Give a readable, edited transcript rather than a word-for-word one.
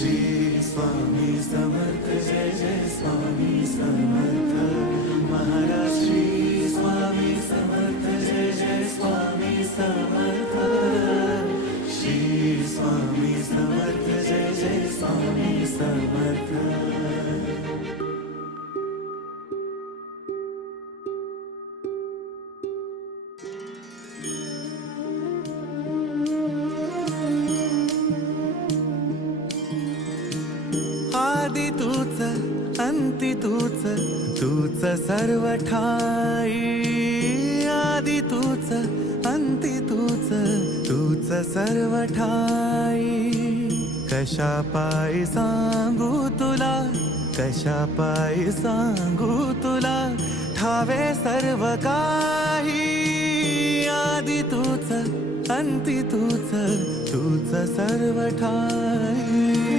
श्री स्वामी समर्थ जय जय स्वामी समर्थ महाराज श्री स्वामी समर्थ जय जय स्वामी समर्थ श्री स्वामी समर्थ जय जय स्वामी समर्थ। आदि तूच अंती तूच तूच सर्व ठाई आदि तूच अंती तूच तूच सर्व ठाई कशा पायी सांगू तुला कशा पायी सांगू तुला ठावे सर्व काही आदि तूच अंती तूच तूच सर्व ठाई